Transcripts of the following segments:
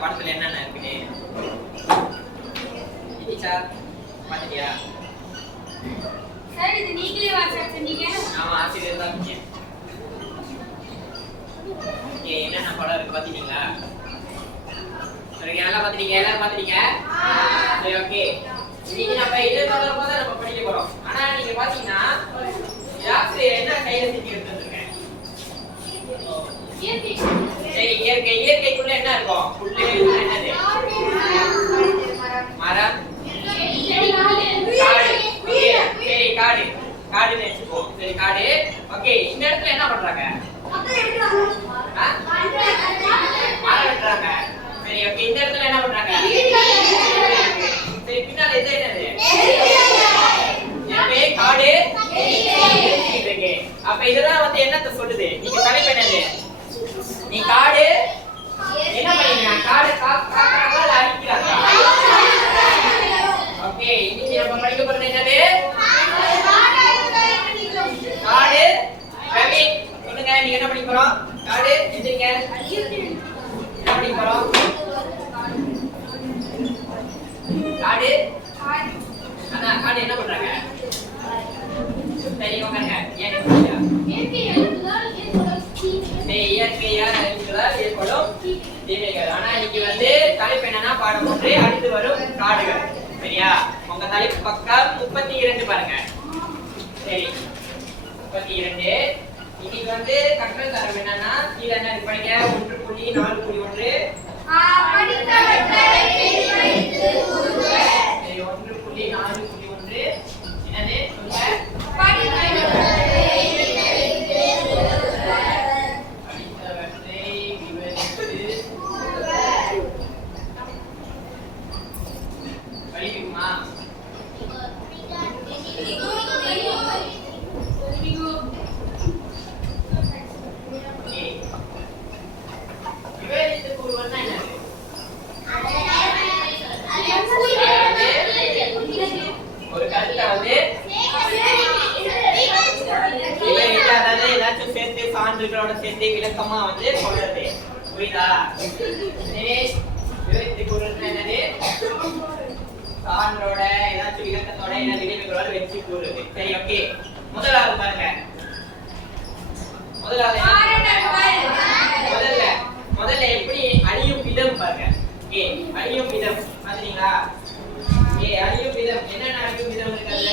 படத்துல என்னென்ன இருக்குது பாத்தியா? சார் இது நீங்களே வாசிச்சீங்க. ஆமா ஆசிரியர் தான் நீங்க. ஓகே என்னென்ன படம் இருக்கு பாத்தீங்களா? சரி எல்லாம் பாத்தீங்க எல்லாரும் பாத்தீங்க? சரி ஓகே. இன்னைக்கு நம்ம இதே தொடர்பா தான் நம்ம படிக்க போறோம். ஆனா நீங்க பாத்தீங்கன்னா ஆசிரியர் என்ன கையில தூக்கி எடுத்துருக்கேன்? இயற்கை. சரி இயற்கைக்குள்ள என்ன இருக்கும்? புல்லு என்னது? மரம் காடு வெச்சுப்போம். சரி காடு. ஓகே இந்த இடத்துல என்ன பண்றாங்க? மரம் வெட்டுறாங்க. சரி ஓகே இந்த இடத்துல என்ன பண்றாங்க? சரி பின்னால இது என்னது? எப்பே காடு இருக்கு. அப்ப இதெல்லாம் வந்து என்னத்த சொல்லுது? நீங்க தலைப்பு என்னது? நீ காடு என்ன பண்ணீங்க? காடு காக்கால அழிக்கிறாங்க. ஓகே இன்னைக்கு நம்ம படிக்க போறது என்னது? காடு ரவி சொல்லுங்க நீங்க என்ன படிக்க போறோம்? காடு எந்திரிங்க. என்ன படிக்க போறோம்? காடு அண்ணா காடு என்ன பண்றாங்க? சரி உட்காருங்க. இயற்கையால் ஏற்படும் தீமைகள். ஆனா இன்னைக்கு வந்து தலைப்பு என்னன்னா பாடம் 1 அடுத்து வரும் காடுகள். சரியா? உங்க தலைப்பு பக்கம் 32 பாருங்க. சரி 32. இன்னைக்கு வந்து கற்றல் தரம் என்னன்னா கீழ என்ன இருக்கு படிங்க 1.4.1 சரி 1.4.1 என்னது சொல்லுங்க. சான்றுகளோட சேர்த்து விளக்கமா வந்து சொல்றது புரியுதா? என்னது சான்றோட ஏதாச்சும் விளக்கத்தோட என்ன நினைவுகளோட வச்சு கூறுறது. சரி ஓகே முதலாவது பாருங்க. முதல்ல எப்படி அழியும் விதம் பாருங்க. ஓகே அழியும் விதம் பாத்தீங்களா? அழியும் விதம் என்னென்ன அழியும் விதம் இருக்குல்ல?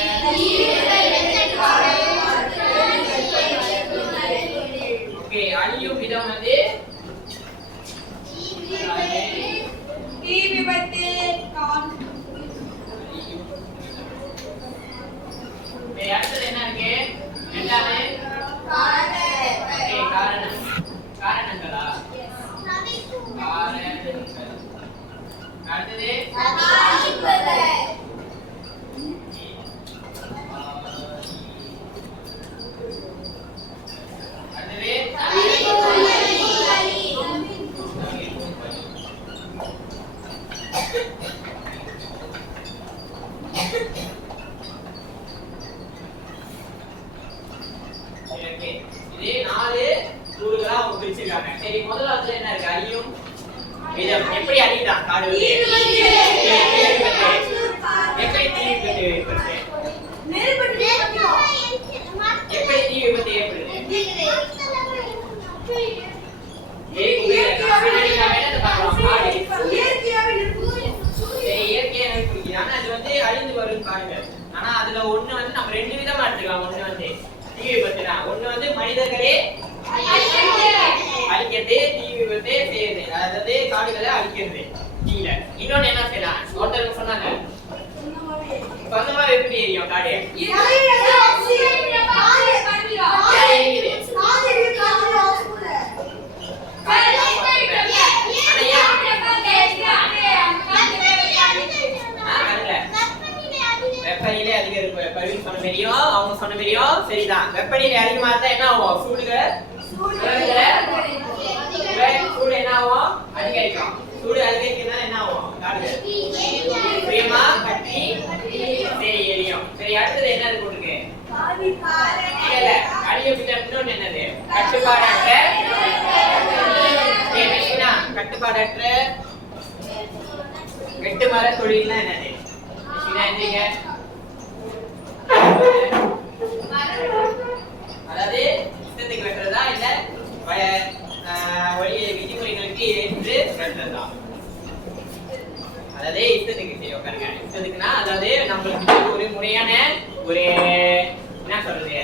அழியும் விதம் வந்து தீ விபத்து அடுத்தது என்ன இருக்கு? ரெண்டாவது காரணங்களா? அடுத்தது இதே 4 கூறுகளா அவங்க பிரிச்சிருக்காங்க. சரி முதலாவது என்ன இருக்கு? அழியும் விதம். எப்படி அழியுதான் காடு? எப்படி தீ விபத்து ஏற்படுது? வரும் காடுகள். ஆனா அதுல ஒண்ணு வந்து நம்ம ரெண்டு விதமா எடுத்துக்கலாம். ஒண்ணு வந்து தீ விபத்து தான். ஒண்ணு வந்து மனிதர்களே அழிக்கிறது, தீ விபத்து செய்யுது, அதாவது காடுகளை அழிக்கிறது தீயில. இன்னொன்னு என்ன செய்யலாம்? ஒருத்தருக்கு சொன்னாங்க சொந்தமா எப்படி எரியும் காடு? வெப்பநிலை அதிகம் இருக்கும். பருவி சொன்ன மாதிரியும் அவங்க சொன்ன மாதிரியும் சரிதான். வெப்பநிலை அதிகமா இருந்தா என்ன ஆகும்? சூடு என்ன ஆகும்? அதிகரிக்கும். சூடு அதிகரிக்கிறதுனால என்ன ஆகும்? காடுகள் பிரியமா கட்டி சரி எரியும். சரி, அடுத்தது என்ன போட்டுருக்கு? இல்ல அழியப்பட்ட என்னது? கட்டுப்பாடற்ற கட்டுப்பாடற்ற வெட்டு மர தொழில்னா என்னது? அதாவது இஷ்டத்துக்கு வெட்டுறதா இல்ல விதிமுறைகளுக்கு ஏற்று வெட்டுறதா? அதாவது இஷ்டத்துக்கு செய்ய உட்காருங்க. இஷ்டத்துக்குன்னா அதாவது நம்மளுக்கு ஒரு முறையான ஒரு என்ன சொல்றது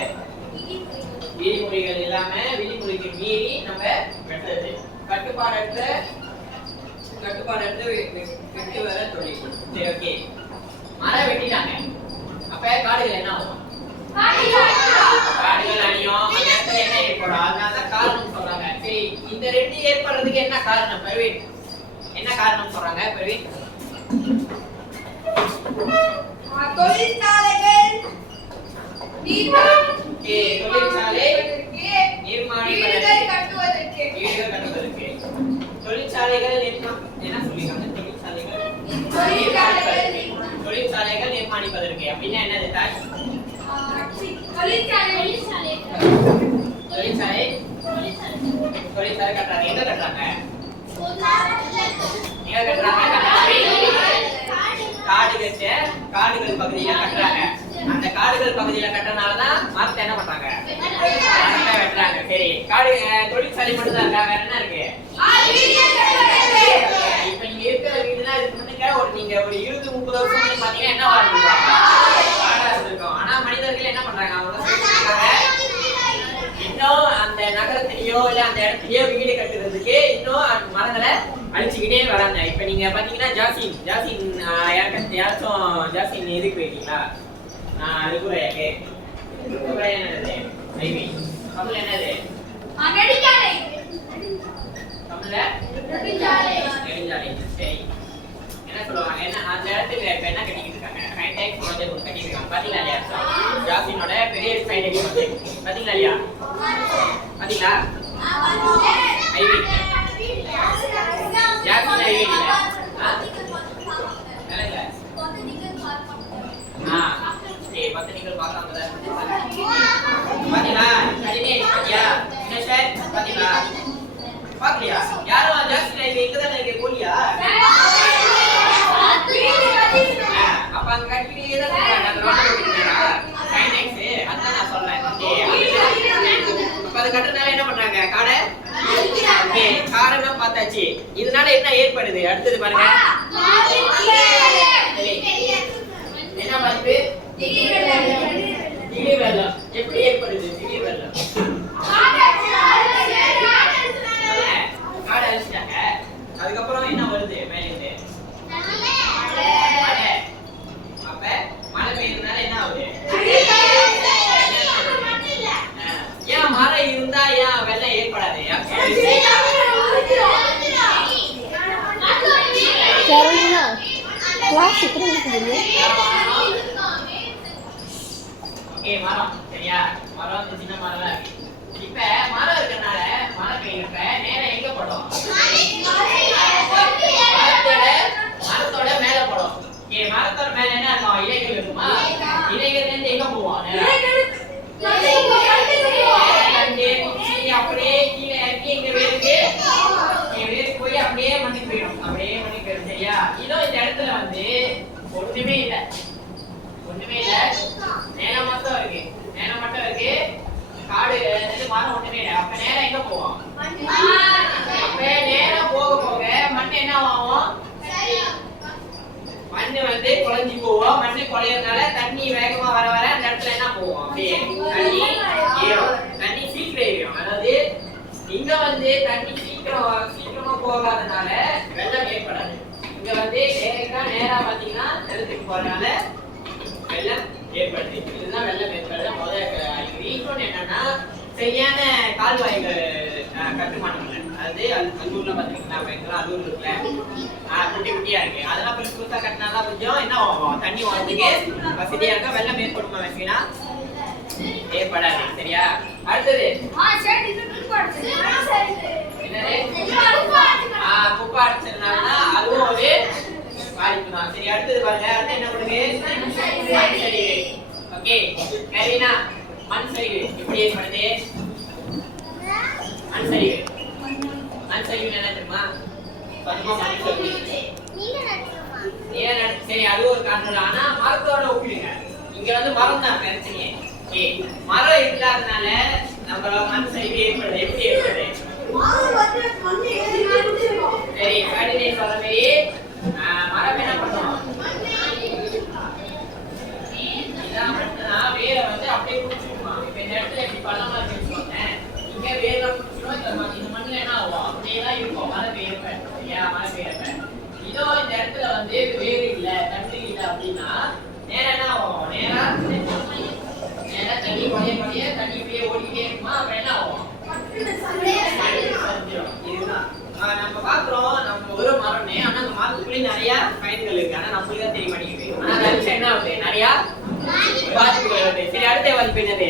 விதிமுறைகள் இல்லாம விதிமுறைக்கு மீறி நம்ம வெட்டுறது. கட்டுப்பாடற்ற வெட்டு வர தொழில். சரி, ஓகே. மரம் வெட்டிட்டாங்க, அப்ப காடுகள் என்ன ஆகும்? காடுகள் அழியும். அந்த இடத்துல என்ன ஏற்படும்? அதனாலதான் காரணம் சொல்றாங்க. சரி, இந்த ரெண்டு ஏற்படுறதுக்கு என்ன காரணம் பர்வீன்? என்ன காரணம் சொல்றாங்க பர்வீன்? தொழிற்சாலைகள் வீடுகள் கட்டுவதற்கு. தொழிற்சாலைகள் என்ன சொல்லிருக்காங்க? தொழிற்சாலைகள் நிர்மாணிப்பதற்கு அப்படின்னா என்னது? தொழிற்சாலை கட்டுறாங்க. எங்க கட்டுறாங்க? காடுகள் பகுதியில கட்டுறாங்க. அந்த காடுகள் பகுதியில கட்டுறதுனாலதான் மரத்தை என்ன பண்றாங்க? மரத்தை வெட்டுறாங்க. சரி, தொழிற்சாலை மட்டும் தான் இருக்கா? வேற என்ன இருக்கு? இப்ப நீங்க இருக்கிற வீடுனா இதுக்கு முன்னுங்க நீங்க ஒரு 20-30 வருஷம் பாத்தீங்கன்னா என்ன வாழ்ந்துருக்காங்க? காடா இருந்திருக்கும். ஆனா மனிதர்கள் என்ன பண்றாங்க? அவங்க இன்னும் அந்த நகரத்திலேயோ இல்ல அந்த இடத்துலயோ வீடு கட்டுறதுக்கு இன்னும் மரங்களை அழிச்சுக்கிட்டே வராங்க. இப்ப நீங்க பாத்தீங்கன்னா ஜாசின் யாராச்சும் ஜாசின் எதுக்கு போயிருக்கீங்களா? ரிகுரையாக்கு என்னது? ஐவி தமிழ் என்னது? தமிழ்ல நெடுஞ்சாலை. சரி, என்ன சொல்லுவாங்க? என்ன அந்த இடத்துல இப்ப என்ன கட்டிக்கிட்டு இருக்காங்க? ஹைடெக் ப்ராஜெக்ட் ஒன்று கட்டிட்டு இருக்காங்க. பாத்தீங்களா இல்லையா? ஜாசினோட பெரிய ஹைடெக் ப்ராஜெக்ட் பாத்தீங்களா இல்லையா? பாத்தீங்களா? ஐவி ஜாசின் ஐவி இல்ல. சரி, பத்திரிகள் பார்க்காம தான் பாத்தீங்களா? கடினே பாத்தியா? பாத்தீங்களா? பாக்கலையா? யாரும் ஜாஸ்தி இங்கதானே இருக்கு கோலியா? அப்ப அங்க கட்டிட்டே தான் இருக்காங்க. அந்த ரோட்ல ஓடிட்டாரா? கைனெக்ஸ் அதான் நான் சொல்றேன். அப்ப அது கட்டறதால என்ன பண்றாங்க? காடை ஓகே, காரணம் பார்த்தாச்சு. இதனால என்ன ஏற்படுது? அடுத்து பாருங்க. என்ன பாத்து? திடீர் வெள்ளம். எப்படி ஏற்படுது திடீர் வெள்ளம்? காடை அழிச்சிட்டாங்க. அதுக்கப்புறம் என்ன வருது மேலிருந்து? மழை. அப்ப மழை பெய்யறதுனால என்ன ஆகுது? ஏன் மழை இருந்தா ஏன் வெள்ளம் ஏற்படாது? ஓகே, மரம் சரியா? மரம் சின்ன மரம் தான் இருக்கு. இப்ப மரம் இருக்கறனால மழை பெய்யறப்ப நேரா எங்க படும்? மரத்தோட மேல படும். ஏ மரத்தோட மேல என்ன இருக்கும்? இலைகள் இருக்குமா? இலைகள் இருந்து எங்க போவோம்? நேரா அப்படியே கீழே இறக்கி இங்க வேருக்கு போய் அப்படியே மண்ணுக்கு போயிடும். அப்படியே மண்ணுக்கு போயிடும். சரியா? இதோ இந்த இடத்துல வந்து ஒண்ணுமே இல்ல. நேரம் மட்டும் இருக்கு. தண்ணி வேகமா வர வர அந்த இடத்துல என்ன போகும் அப்படியே தண்ணி ஏறும். தண்ணி சீக்கிரம் ஏறும். அதாவது இங்க வந்து தண்ணி சீக்கிரமா போகாதனால வெள்ளம் ஏற்படாது. இங்க வந்து நேரா பாத்தீங்கன்னா நிலத்துக்கு போறதுனால வெள்ளம் ஏற்படுது. இதுதான் வெள்ளம் ஏற்படுறது முதல் அறிகுறி. இன்னொன்னு என்னன்னா சரியான கால்வாய்கள் கட்டுமானம் இல்லை. அதாவது அல்லூர்ல பாத்தீங்கன்னா அல்லூர் இருக்குல்ல குட்டி குட்டியா இருக்கு. அதெல்லாம் கொஞ்சம் புதுசா கட்டினாதான் கொஞ்சம் என்ன ஆகும் தண்ணி வாழ்ந்துக்கு வசதியா இருக்கா. வெள்ளம் ஏற்படுமா வசதினா ஏற்படாது. சரியா? அடுத்தது குப்பை அடிச்சதுனால அதுவும் ஒரு பாதிப்பு தான். சரி, அடுத்தது பாருங்க. அடுத்து என்ன பண்ணுங்க? மண் சரிவு. ஓகே கரீனா, மண் சரிவு எப்படி ஏற்படுது? மண் சரிவு என்ன தெரியுமா? சரி, அது ஒரு காரணம். ஆனா மரத்தோட ஒப்பிடுங்க. இங்க வந்து மரம் தான் பிரச்சனையே. மரம் இல்லாதனால நம்ம மண் சரிவு ஏற்படுது. எப்படி ஏற்படுது? சரி, கடினே சொல்ற மாதிரி மரம் என்ன பண்ணும்? இதான் பண்ணா வேற வந்து அப்படியே குடிச்சிருமா. இப்ப இந்த இடத்துல இப்படி பள்ளமா இருக்குன்னு இங்க வேற குடிச்சிடும். இந்த மண்ணுல என்ன ஆகும்? அப்படியே தான் இருக்கும். மழை பெய்யப்ப சரியா? மழை பெய்யப்ப இதோ இந்த இடத்துல வந்து வேறு இல்ல தண்ணி இல்லை அப்படின்னா நேரம் என்ன ஆகும்? நேரா தண்ணி குறைய தண்ணி இப்படியே ஓடிக்கிட்டே இருக்குமா? அப்ப என்ன ஆகும்? நம்ம பாக்குறோம் நம்ம ஒரு மரம்னே. ஆனா அந்த மரத்துக்குள்ளே நிறைய பயன்கள் இருக்கு. ஆனா நம்மளுக்கு தான் தெரிய மாட்டேங்குது. ஆனா அது என்ன ஆகுது? நிறைய பாதிப்புகள் வருது. சரி, அடுத்த பாதிப்பு என்னது?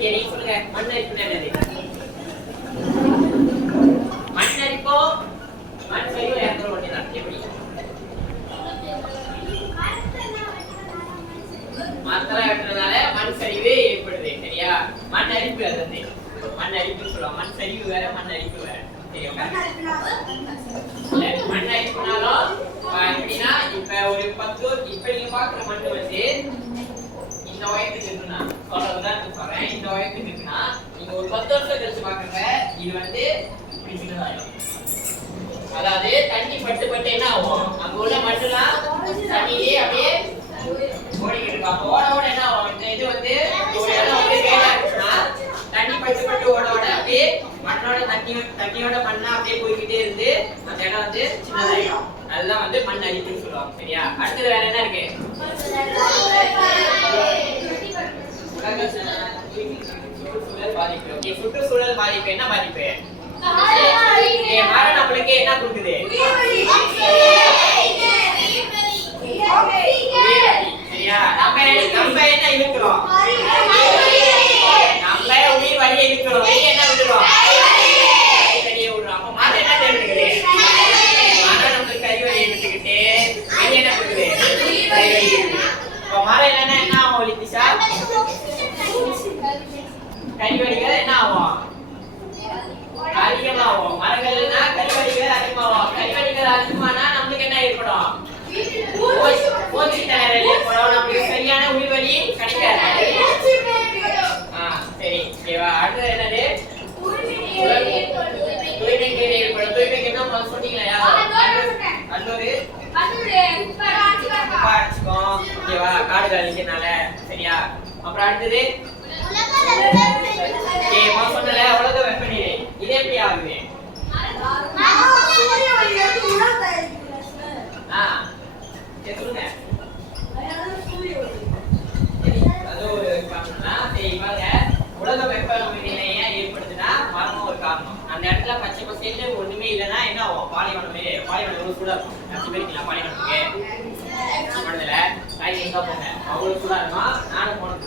சரி சொல்லுங்க. மண் அரிப்பு என்னது? மண் அரிப்போ மண் சரிவு ஏற்பட வேண்டியதான். எப்படி? மரத்தெல்லாம் வெட்டுறதுனால மண் சரிவு ஏற்படுது. சரியா? மண் அரிப்பு அது வந்து மண் அரிப்புன்னு சொல்லுவாங்க. மண் சரிவு வேற மண் அரிப்பு வேற. சரியா? மண் அரிப்புனாலும் எப்படின்னா இப்ப ஒரு 10 இப்ப நீங்க பாக்குற மண் வந்து இந்த வயதுக்கு இருக்குன்னா சொல்றதுதான் சொல்றேன். இந்த வயதுக்கு இருக்குன்னா நீங்க ஒரு 10 வருஷம் கழிச்சு பாக்குங்க இது வந்து இப்படி சின்னதாயிடும். அதாவது தண்ணி பட்டு என்ன ஆகும்? அங்க உள்ள மண்ணெல்லாம் தண்ணியே அப்படியே ஓடிக்கிட்டு இருக்கும். அப்ப ஓட என்ன ஆகும்? இந்த இது வந்து ஒரு இடம் வந்து வேலை இருக்குன்னா தண்ணி பட்டு ஓட அப்படியே மண்ணோட தண்ணியோட மண்ணா அப்படியே போய்கிட்டே இருந்து அந்த இடம் வந்து சின்னதாயிடும். அதுதான் வந்து மண் அரிப்புன்னு சொல்லுவாங்க. சரியா? அடுத்தது வேற என்ன இருக்கு? சுற்றுச்சூழல் பாதிப்பு. ஓகே, சுற்றுச்சூழல் பாதிப்பு என்ன பாதிப்பு? மரம் நம்மளுக்கு என்ன கொடுக்குது? சரியா? நம்ம என்ன இருக்கிறோம்? நம்ம உயிர் வழியை இருக்கிறோம். வெளியே என்ன விடுறோம்? வெளியே விடுறோம். அப்ப மரம் என்ன தெரிஞ்சுக்குது? மரம் நம்மளுக்கு கறிவழியை விட்டுக்கிட்டு வெளியே என்ன கொடுக்குது? இப்ப மரம் இல்லைன்னா என்ன ஆகும்? ஒலிப்பிசா கறிவழிகள் என்ன ஆகும்? அதிகமாகும். மரங்கள்னா கறிவழிகள் அதிகமாகும். கறிவழிகள் அதிகமானா நம்மளுக்கு என்ன ஏற்படும்? நம்மளுக்கு சரியான உயிர் வழி கிடைக்காது. சரி, ஓகேவா? அடுத்தது என்னது? தூய்மை கேடு ஏற்படும். தூய்மைக்கு என்ன சொன்னீங்களா? அல்லூரு அடிச்சுக்கும். ஓகேவா? காடுகள் அழிக்கிறதுனால. சரியா? அப்புறம் அடுத்தது சொன்னல உலக வெப்பநிலை. இது எப்படி ஆகுது? சொல்லுங்க. அது ஒரு காரணம்னா சரி பாருங்க. உலக வெப்பநிலை ஏன் ஏற்படுதுன்னா மரமும் ஒரு காரணம். அந்த இடத்துல பச்சை பசேல்னு ஒண்ணுமே இல்லைன்னா என்ன ஆகும்? பாலைவனம் எவ்வளவு சூடா இருக்கும். நச்சு போயிருக்கீங்களா பாலைவனத்துக்கு? மனதுல எங்க போங்க அவ்வளவு சூடா இருக்கும். நானும் போனது.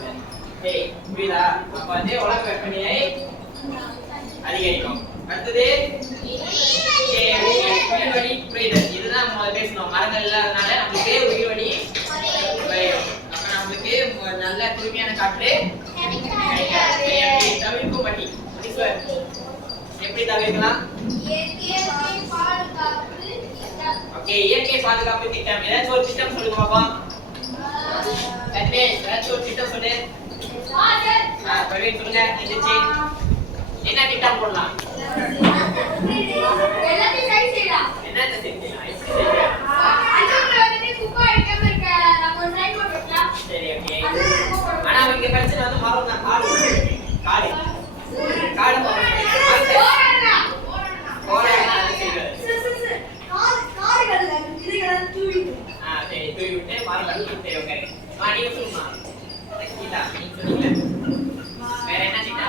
சரி, புரியுதா? அப்ப வந்து உலக வெப்பநிலை அதிகரிக்கும். அடுத்தது உயிர் வழி குறைதல். இதுதான் நம்ம பேசணும். மரங்கள் இல்லாதனால நம்மளுக்கு உயிர் வழி குறையும். அப்ப நம்மளுக்கு நல்ல தூய்மையான காற்று தவிர்க்கும் வழி எப்படி தவிர்க்கலாம்? ஓகே, இயற்கை பாதுகாப்பு திட்டம். ஏதாச்சும் ஒரு திட்டம் சொல்லுங்க பாப்போம். ஏதாச்சும் ஒரு திட்டம் சொல்லு. பிரவீன் சொல்லுங்க. என்ன திட்டம் போடலாம்? என்ன செய்யலாம்? எப்படி செய்யலாம்? விட்டு மாறுபாடு சரி உட்காரு. நீங்க சொல்லுமா கீதா நீங்க சொன்னீங்க வேற என்ன சீட்டா?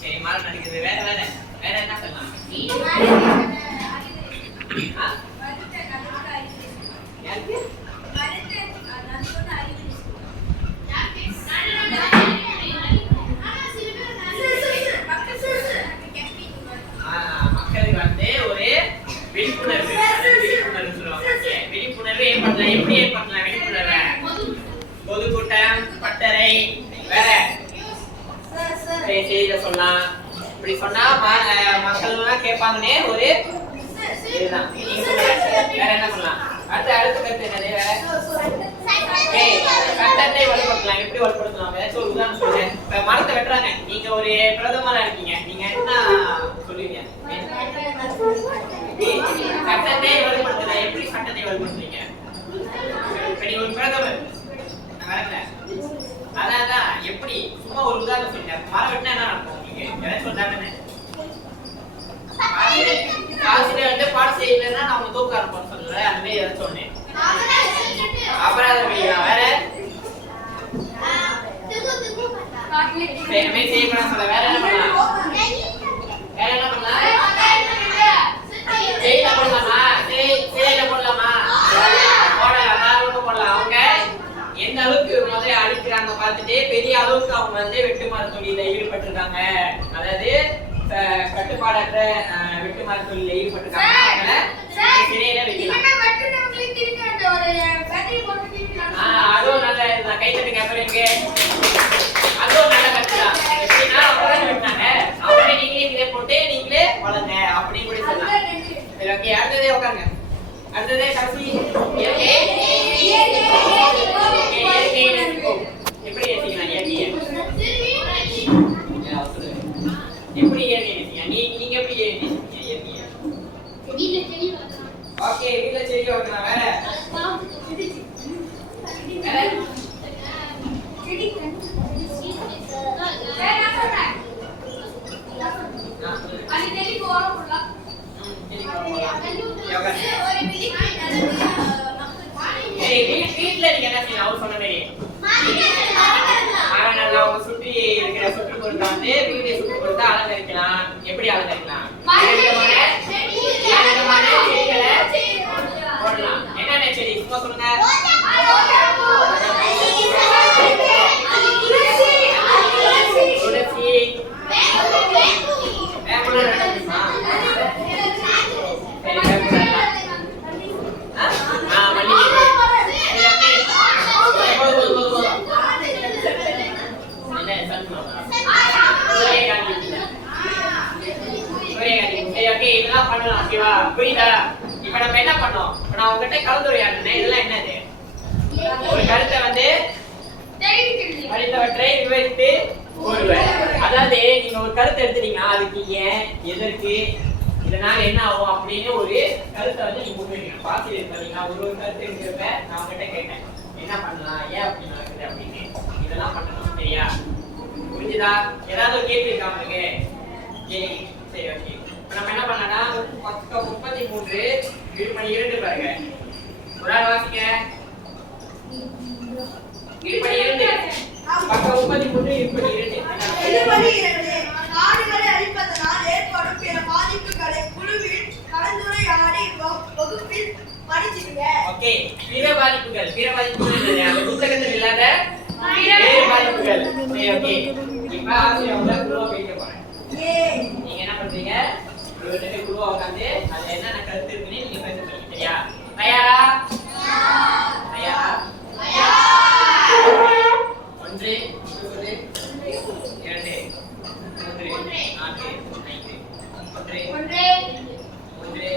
சரி மரம் நடிக்கிறது வேற வேற வேற என்ன சொல்லலாம்? மக்களுக்கு வந்து ஒரு விழிப்புணர்வு சொல்லுவாங்க. விழிப்புணர்வு ஏற்படுத்தலாம். எப்படி ஏற்படுத்தலாம் விழிப்புணர்வை? பொதுக்கூட்டம், பட்டறை, வேற செய்தியில சொல்லலாம். இப்படி சொன்னா மக்கள் எல்லாம் கேட்பாங்கன்னே ஒரு இதுதான். வேற என்ன பண்ணலாம்? அடுத்த கருத்து என்னது? சட்டத்தை வலுப்படுத்தலாம். எப்படி வலுப்படுத்தலாம்? ஏதாச்சும் ஒரு உதாரணம் சொல்றேன். இப்ப மரத்தை வெட்டுறாங்க. நீங்க ஒரு பிரதமரா இருக்கீங்க. நீங்க என்ன சொல்லுவீங்க? சட்டத்தை வலுப்படுத்தலாம். எப்படி சட்டத்தை வலுப்படுத்துறீங்க? இப்ப நீங்க ஒரு பிரதமர் வரல. அதான் எப்படி சும்மா ஒரு உதாரணம் சொல்லுங்க. மரம் வெட்டினா என்ன நடக்கும்? நீங்க ஏதாச்சும் சொன்னாங்கன்னு ஆசிரியர் வந்து பாடம் செய்யலைன்னா நம்ம தூக்க ஆரம்பிப்போம் சொல்லல. அந்த மாதிரி ஏதாச்சும் சொன்னேன். அபராதம் விதிக்கலாம். வேற செய்யப்படாம சொல்ல. வேற என்ன பண்ணலாம்? வேற என்ன பண்ணலாம்? செய்யல போடலாமா? செய்யல போடலாமா? போடலாம். அவங்க எந்த அளவுக்கு முதல்ல அடிக்கிறாங்க பார்த்துட்டு பெரிய அளவுக்கு அவங்க வந்து வெட்டுமர தொழில ஈடுபட்டிருக்காங்க. அதாவது கட்டுப்பாடற்ற வெட்டுமர தொழில ஈடுபட்டிருக்காங்க. சிறையில வைக்கலாம். அதுவும் நல்ல கை தட்டுங்க. அதுவும் நல்ல கருத்து தான். எப்படின்னா அவங்க வெட்டினாங்க, அவங்களே நீங்களே இதை போட்டு நீங்களே வளங்க அப்படின்னு கூட சொல்லலாம். சரி ஓகே, அடுத்ததே உட்காருங்க. அடுத்ததே கடைசி இயற்கை. எப்படி ஏற்றிக்கலாம் இயற்கையை? எப்படி இயற்கை நீங்க எப்படி இயற்கையை? ஓகே, வீட்ல செடி வளர்க்கலாம். வேற வீட்டுல நீங்க என்ன செய்யலாம்? அவர் சொன்ன மாதிரி அவங்க சுற்றி இருக்கிற சுற்றுப்புறத்தை வந்து வீட்டை சுற்றுப்புறத்தை அலங்கரிக்கலாம். எப்படி அலங்கரிக்கலாம்? செடிகளை போடலாம். என்னென்ன செடி சும்மா சொல்லுங்க. துளசி, வேப்பமரம் நடக்குமா? சரி வேப்பமரம். மல்லிகை. இதெல்லாம் பண்ணலாம். ஓகேவா? புரியுதா? இப்ப நம்ம என்ன பண்ணோம்? நான் உங்ககிட்ட கலந்துரையாடினேன். இதெல்லாம் என்னது? ஒரு கருத்தை வந்து படித்தவற்றை விவரித்து கூறுவேன். அதாவது நீங்க ஒரு கருத்தை எடுத்துட்டீங்கன்னா அதுக்கு ஏன், எதற்கு, இதனால என்ன ஆகும் அப்படின்னு ஒரு கருத்தை வந்து நீங்க முன்வைக்கணும். பாசிரியர் பார்த்தீங்கன்னா ஒரு கருத்து இருக்கிறப்ப நான் உங்ககிட்ட கேட்டேன் என்ன பண்ணலாம், ஏன் அப்படி நடக்குது அப்படின்னு. இதெல்லாம் பண்ணணும். சரியா? புரிஞ்சுதா? ஏதாவது ஒரு கேள்வி இருக்கா உங்களுக்கு? கேள்வி. சரி ஓகே. நம்ம என்ன பண்ணலாம்னா 33 விழுப்பணி 2 பாருங்க. ஒரு ஆள் வாசிங்க. விழுப்பணி 2 பக்கம் 33 விழுப்பணி 2. விழுப்பணி 2 நாடுகளை அழிப்பதனால் ஏற்படும் பிற பாதிப்புகளை குழுவில் கலந்துரையாடி வகுப்பில் படிச்சிருங்க. ஓகே. பிற பாதிப்புகள் என்னது? புத்தகத்தில் இல்லாத பிற பாதிப்புகள். சரி ஓகே. இப்போ ஆசிரியர் உங்களை குழுவா பேச போறேன். நீங்க என்ன பண்றீங்க? இவர்கிட்ட குழுவா உட்காந்து அதுல என்னென்ன கருத்து இருக்குன்னு நீங்க பேச போறீங்க. சரியா? தயாரா? தயாரா? ஒன்று, 2, 3, 4, 5. 1, 4, 5. 1, 2, 3,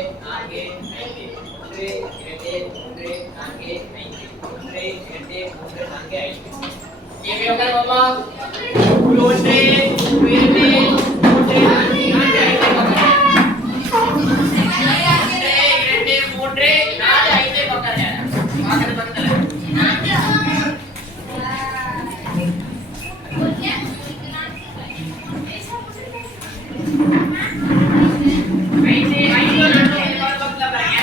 4, 5. Ini udah mama. Londe, wene, londe, nada ini pakai. Londe, londe, nada ini pakai. Pakai pakai. Ini, nanti kalau pakai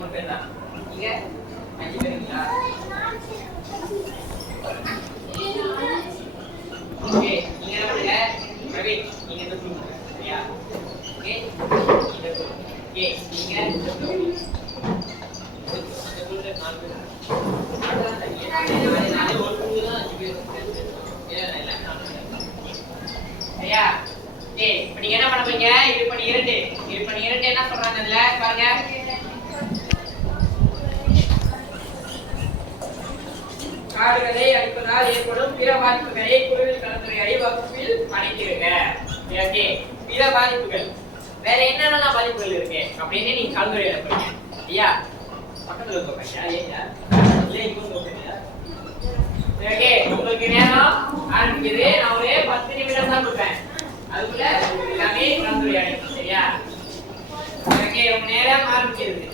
3 பேர் தான். நீங்க 5 பேருங்களா? ஓகே, நீங்க என்ன பண்ணுங்க? பிரவீன், நீங்க இந்த குரூப் சரியா? ஓகே, இந்த குரூப். ஓகே, நீங்க இந்த குரூப். அந்த குரூப்ல 4 பேர். நானே ஒரு குரூப்ல தான் 5 பேர். இல்ல சரியா? ஓகே, இப்போ நீங்க என்ன பண்ண போறீங்க? இருபடி 2 என்ன சொல்றாங்க அதுல பாருங்க. காடுகளை அழிப்பதால் ஏற்படும் பிற பாதிப்புகளை குழுவில் கலந்துரையாடி வகுப்பில் அணைத்திருங்க. ஓகே, பிற பாதிப்புகள் வேற என்னென்ன பாதிப்புகள் இருக்கு அப்படின்னு நீங்க கலந்துரையாட போறீங்க. ஐயா பக்கத்துல இருக்கோங்க. ஏங்க இல்ல இங்க இருக்கோங்க. ஓகே, உங்களுக்கு நேரம் ஆரம்பிக்குது. நான் ஒரு 10 நிமிடம் தான் கொடுப்பேன். அதுக்குள்ள எல்லாமே கலந்துரையாடணும். சரியா? ஓகே, உங்க நேரம் ஆரம்பிக்குது.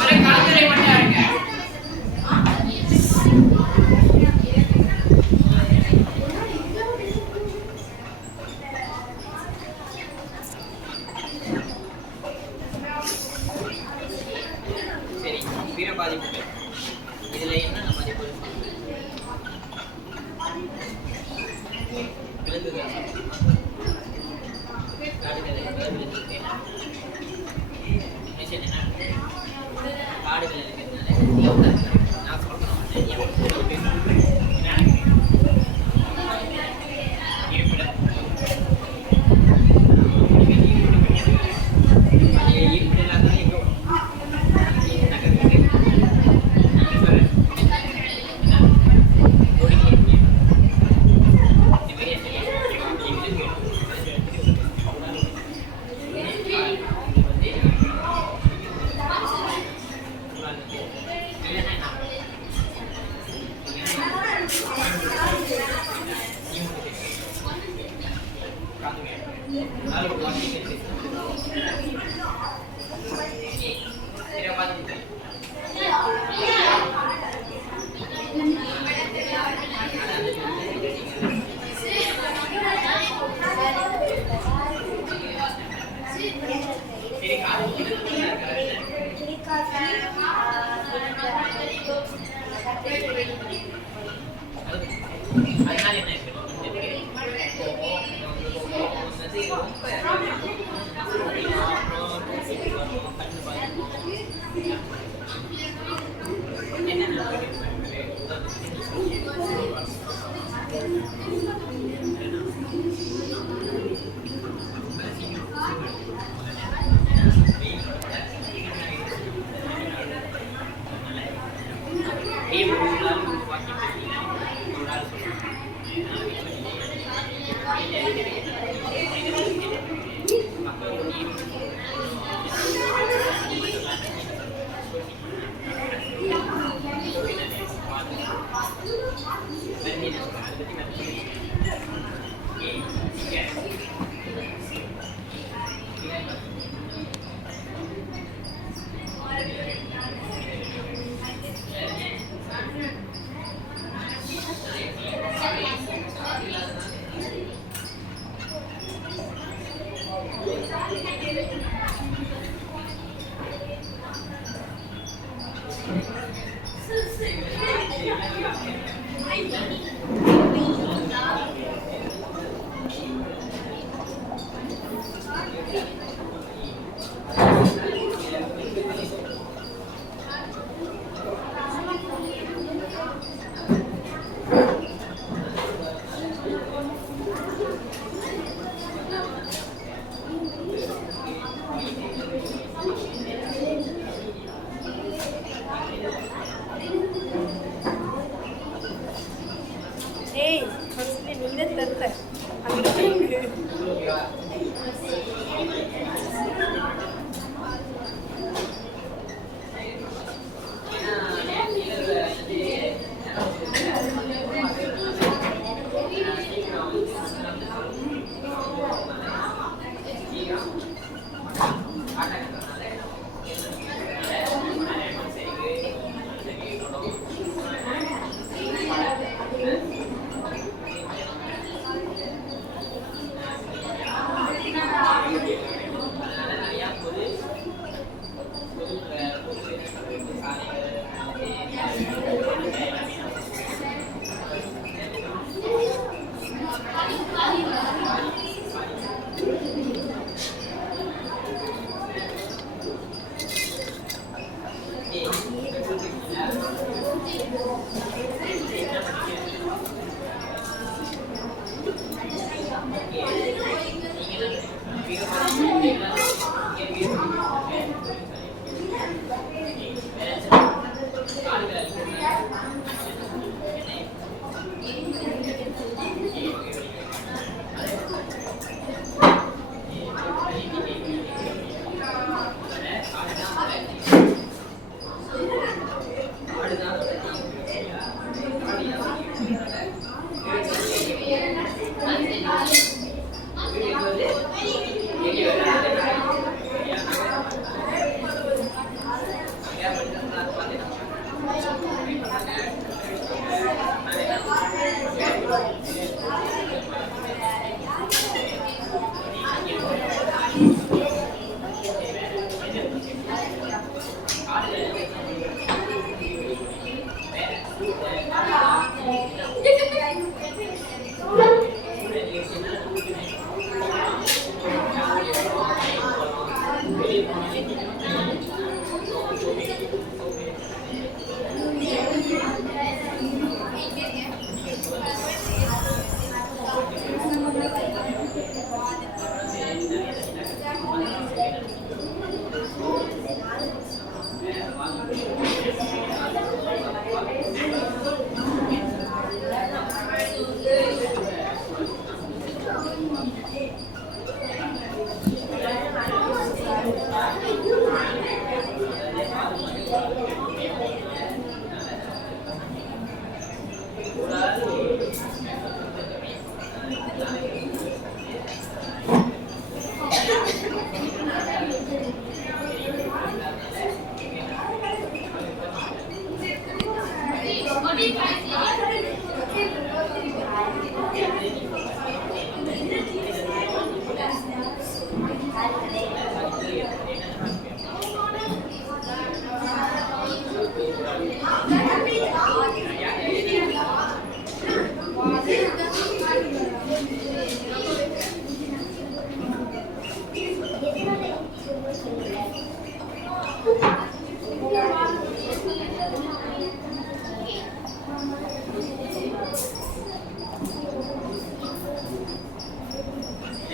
ஒரு கலந்துரை மட்டும் இருங்க. சரி, பிற பாதிப்புகள் இதுல என்னென்ன பாதிப்புகள்? விலங்குகள் காடுகள் இருக்கிறதுனால நான் சொல்றேன்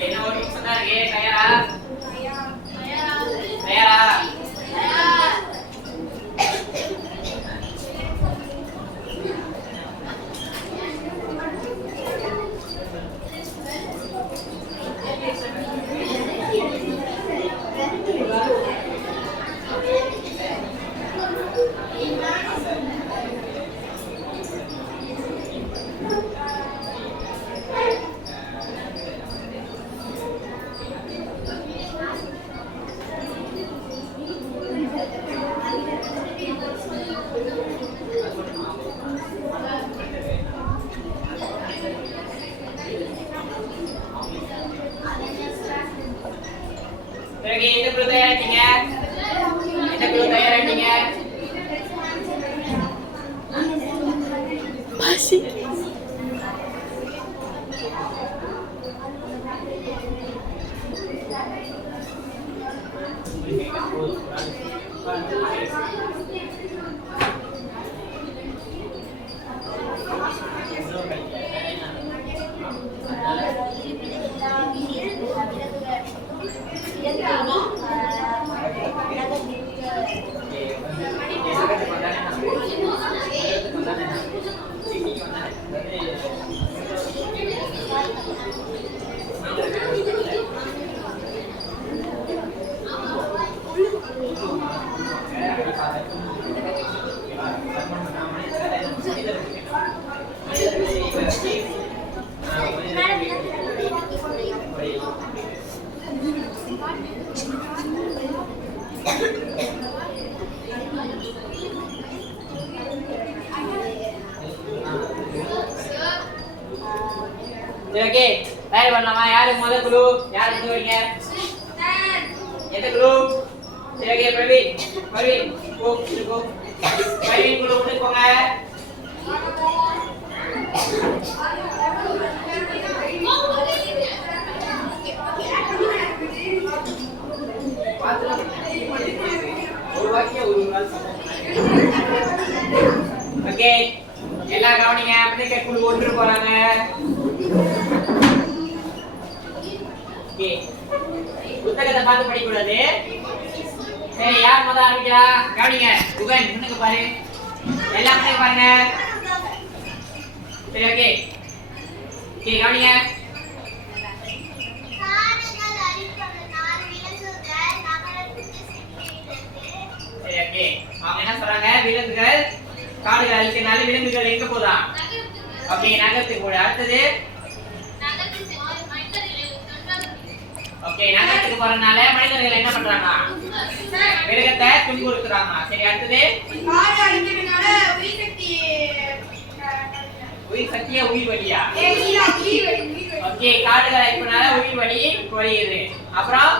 என்ன ஒரு நிமிஷம் தான் இருக்கு. தயாரா? தயாரா? பிறகு எந்த குழு தயாராட்டீங்க? எந்த குழு தயாராட்டீங்க? ஓகே, தயார் பண்ணலாமா? யாரு முதல் குழு? யார் எடுத்து வரீங்க? எந்த குழு? சரி, ஓகே, பிரவீன் போ, போ. பிரவீன் குழு முன்னுக்கு போங்க. ஓகே, எல்லா கவனிங்க. அப்படியே குழு ஒன்று போறாங்க. ஓகே, புத்தகத்தை பார்த்து படிக்கூடாது. சரி, யார் முதல்ல ஆரம்பிக்கிறா? கவனிங்க. குகன் முன்னுக்கு பாரு. எல்லாம் முன்னுக்கு பாருங்க. சரி, ஓகே. ஓகே, கவனிங்க. சரி, ஓகே. அவங்க என்ன சொல்றாங்க? விலங்குகள் காடுகள் அழிக்கிறனால விலங்குகள் எங்க போதான்? ஓகே, நகரத்துக்கு போடு. அடுத்தது ஓகே, நகரத்துக்கு போறதுனால மனிதர்கள் என்ன பண்றாங்க? மிருகத்தை துன்புறுத்துறாங்க. சரி, அடுத்தது உயிர் சக்தியா உயிர் வழியா? ஓகே, காடுகள் அழிப்பனால உயிர் வழி குறையுது. அப்புறம்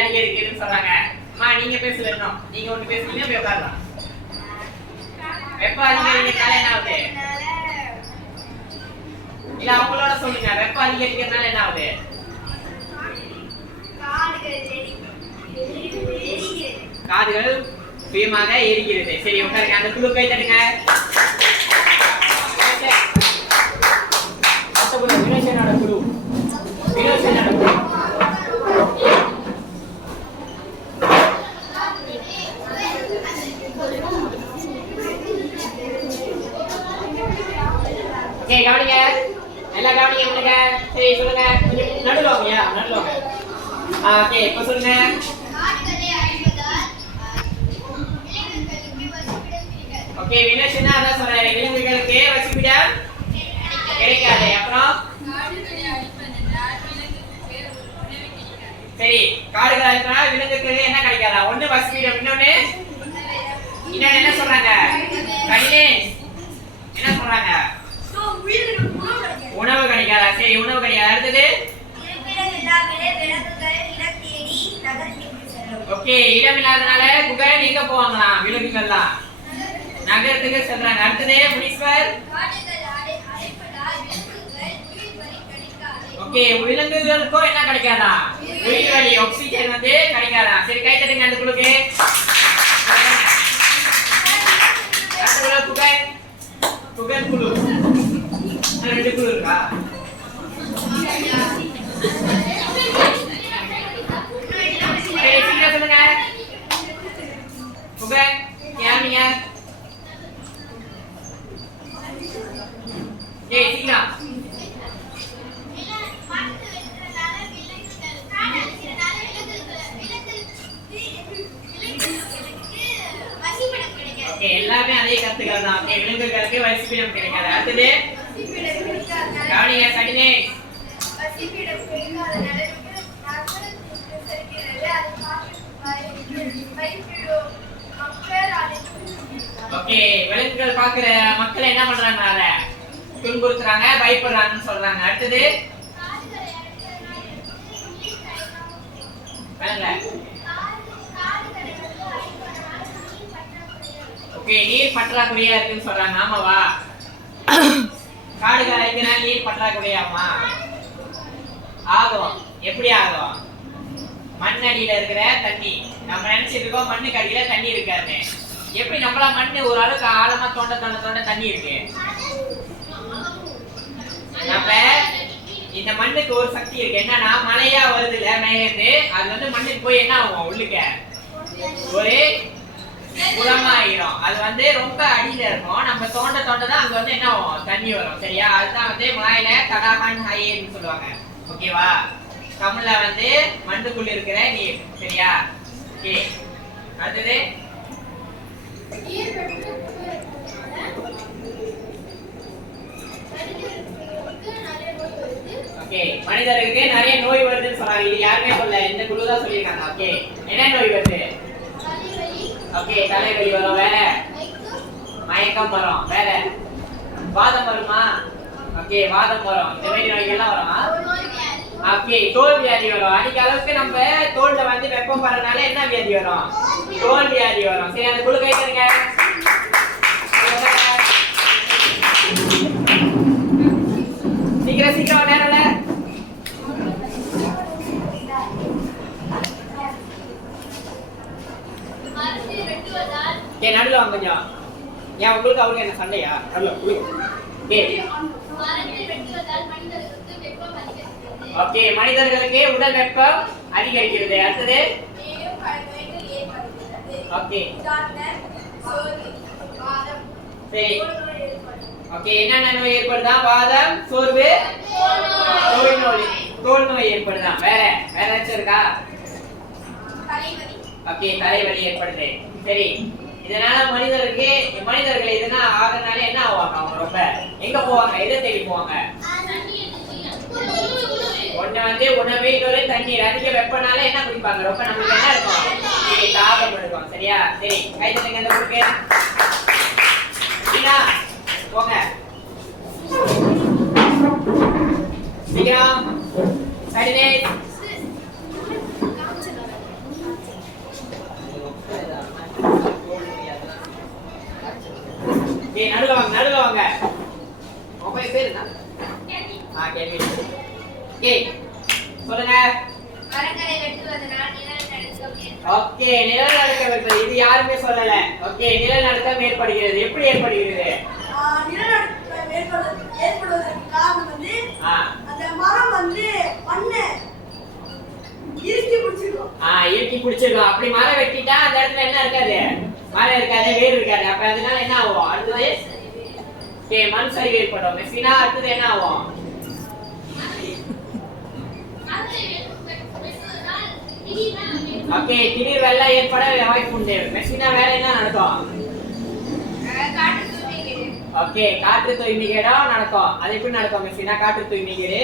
அதிகரிக்குதுன்னு சொல்றாங்க. அம்மா நீங்க பேசல இன்னும். நீங்க ஒண்ணு பேசுறீங்க போய் உட்காரலாம். வெப்பம் அதிகரிக்கிறதுனால என்ன ஆகுது? இல்ல அவங்களோட சொல்லுங்க. வெப்பம் அதிகரிக்கிறதுனால என்ன ஆகுது? காடுகள் சுயமாக எரிக்கிறது. சரி உட்காருங்க. அந்த குழு கை தட்டுங்க. வினோசனோட குழு. வினோசனோட குழு. ஓகே கவனிங்க. எல்லாம் கவனிங்க பண்ணுங்க. சரி சொல்லுங்க. நடுவுல வாங்கயா நடுவுல வாங்க. ஓகே இப்போ சொல்லுங்க. ஓகே வினோசனா அதான் சொல்றாரு. விலங்குகளுக்கு வசிப்பிடம் கிடைக்காது. அப்புறம் சரி காடுகள் அழித்தனால விலங்குகளுக்கு என்ன கிடைக்காதா? ஒண்ணு வசிப்பிடம், இன்னொன்னு என்ன சொல்றாங்க? என்ன சொல்றாங்க? உணவு கிடைக்காதா? சரி உணவு கிடைக்காது. அடுத்தது ஓகே இடம் இல்லாதனால குகன் எங்க போவாங்களாம்? விலங்குகள்லாம் நகரத்துக்கு செல்றாங்க. அடுத்தது முனிஸ்வர். ஓகே விலங்குகளுக்கும் என்ன கிடைக்காதா? உயிர் வழி ஆக்சிஜன் வந்து கிடைக்காதா? சரி கை தட்டுங்க அந்த குழுக்கு. அடுத்த குகன். குகன் குழு. ரெண்டு குழு இருக்கா? சரி சீக்கிரம் சொல்லுங்க. குகன் யாருங்க? ஏய் சீக்கிரம். ஓகே எல்லாமே அதே கருத்துக்கள் தான். ஓகே விலங்குகளுக்கு வசிப்பிடம் கிடைக்காது. அடுத்தது கவனிங்க சடினே. ஓகே விலங்குகள் பாக்குற மக்கள் என்ன பண்றாங்க? அத துன்புறுத்துறாங்க, பயப்படுறாங்கன்னு சொல்றாங்க. அடுத்தது ஓகே நீர் பற்றாக்குறையா இருக்குன்னு சொல்றாங்க. ஆமாவா? காடுகள் அழிக்கிறனால நீர் பற்றாக்குறையாமா? ஆகும். எப்படி ஆகும்? மண் அடியில இருக்கிற தண்ணி நம்ம நினைச்சிட்டு இருக்கோம் மண்ணுக்கு அடியில தண்ணி இருக்காது. எப்படி நம்மள மண்ணு ஒரு அளவுக்கு ஆழமா தோண்ட தோண்ட தோண்ட தண்ணி இருக்கு. நம்ம இந்த மண்ணுக்கு ஒரு சக்தி இருக்கு. என்னன்னா மழையா வருது இல்ல மேல இருந்து, அது வந்து மண்ணுக்கு போய் என்ன ஆகும்? உள்ளுக்க ஒரு குளமாயிரும். அது வந்து ரொம்ப அடியில இருக்கும். நம்ம தோண்ட தோண்ட தான் அங்க வந்து என்ன ஆகும்? தண்ணி வரும். சரியா? அதுதான் வந்து மலையில தடாகான் ஹையேன்னு சொல்லுவாங்க. ஓகேவா? தமிழ்ல வந்து மண்ணுக்குள்ள இருக்கிற நீர். சரியா? ஓகே அடுத்தது ஓகே மனிதர்களுக்கு நிறைய நோய் வருதுன்னு சொல்றாங்க. இது யாருமே சொல்ல, இந்த குழு தான் சொல்லியிருக்காங்க. ஓகே என்ன நோய் வருது? ஓகே தலைவலி வரும். வேற மயக்கம் வரும். வேற வாதம் வருமா? ஓகே வாதம் வரும். இந்த மாதிரி நோய்கள்லாம் வரும். ஓகே தோல் வியாதி வரும். அன்னைக்கு அளவுக்கு நம்ம தோல்ல வந்து வெப்பம் படுறதுனால என்ன வியாதி வரும்? தோல் வியாதி வரும். சரி அந்த குழு கை தருங்க. சீக்கிரம் சீக்கிரம் நேரம்ல. ஏ நடுல வாங்க கொஞ்சம். ஏன் உங்களுக்கு அவருக்கு என்ன சண்டையா? நடுல ஓகே ஓகே மனிதர்களுக்கு உடல் வெப்பம் அதிகரிக்கிறது. அடுத்தது ஓகே சரி ஓகே என்னென்ன நோய் ஏற்படுதா? வாதம், சோர்வு, தோல் நோய் ஏற்படுதா? வேற வேற ஏதாச்சும் இருக்கா? ஓகே தலைவலி ஏற்படுது. சரி இதனால மனிதர்கள் எதுனா ஆகிறதுனால என்ன ஆவாங்க? அவங்க ரொம்ப எங்க போவாங்க? எதை தேடி போவாங்க? ஒண்ணு வந்து உணவு, இன்னொரு தண்ணீர். அதிக வெப்பனால என்ன குடிப்பாங்க? ரொம்ப நமக்கு என்ன இருக்கும்? தாகம் எடுக்கும். சரியா? சரி கை தட்டுங்க இந்த ஊருக்கு. போங்க சீக்கிரம். சரி பேர் என்ன? கேள்வி. ஏய் சொல்லுங்க. மரங்களை வெட்டுவதனால் நிலநடுக்கம் ஏற்படும். ஓகே, நிலநடுக்கம் ஏற்படுது. இது யாருமே சொல்லல. ஓகே, நிலநடுக்கம் ஏற்படுகிறது. எப்படி ஏற்படுகிறது? நிலநடுக்கம் ஏற்படுவதற்கு காரணம் வந்து அந்த மரம் வந்து மண்ணை இறுக்கி பிடிச்சிருக்கும். இறுக்கி பிடிச்சிருக்கும். அப்படி மரம் வெட்டிட்டா அந்த இடத்துல என்ன இருக்காது? மரம் இருக்காது, வேர் இருக்காது. அப்ப அதனால என்ன ஆகும்? அடுத்தது மண் சரிவு ஏற்படும். மெஸ்ஸினா அடுத்தது என்ன ஆகும்? ஓகே, திடீர் வெள்ளம் ஏற்பட வாய்ப்பு உண்டு. மெஸ்ஸினா வேற என்ன நடக்கும்? ஓகே, காற்று தூய்மைகேடும் நடக்கும். அது எப்படி நடக்கும் மெஸ்ஸினா? காற்று தூய்மைகேடு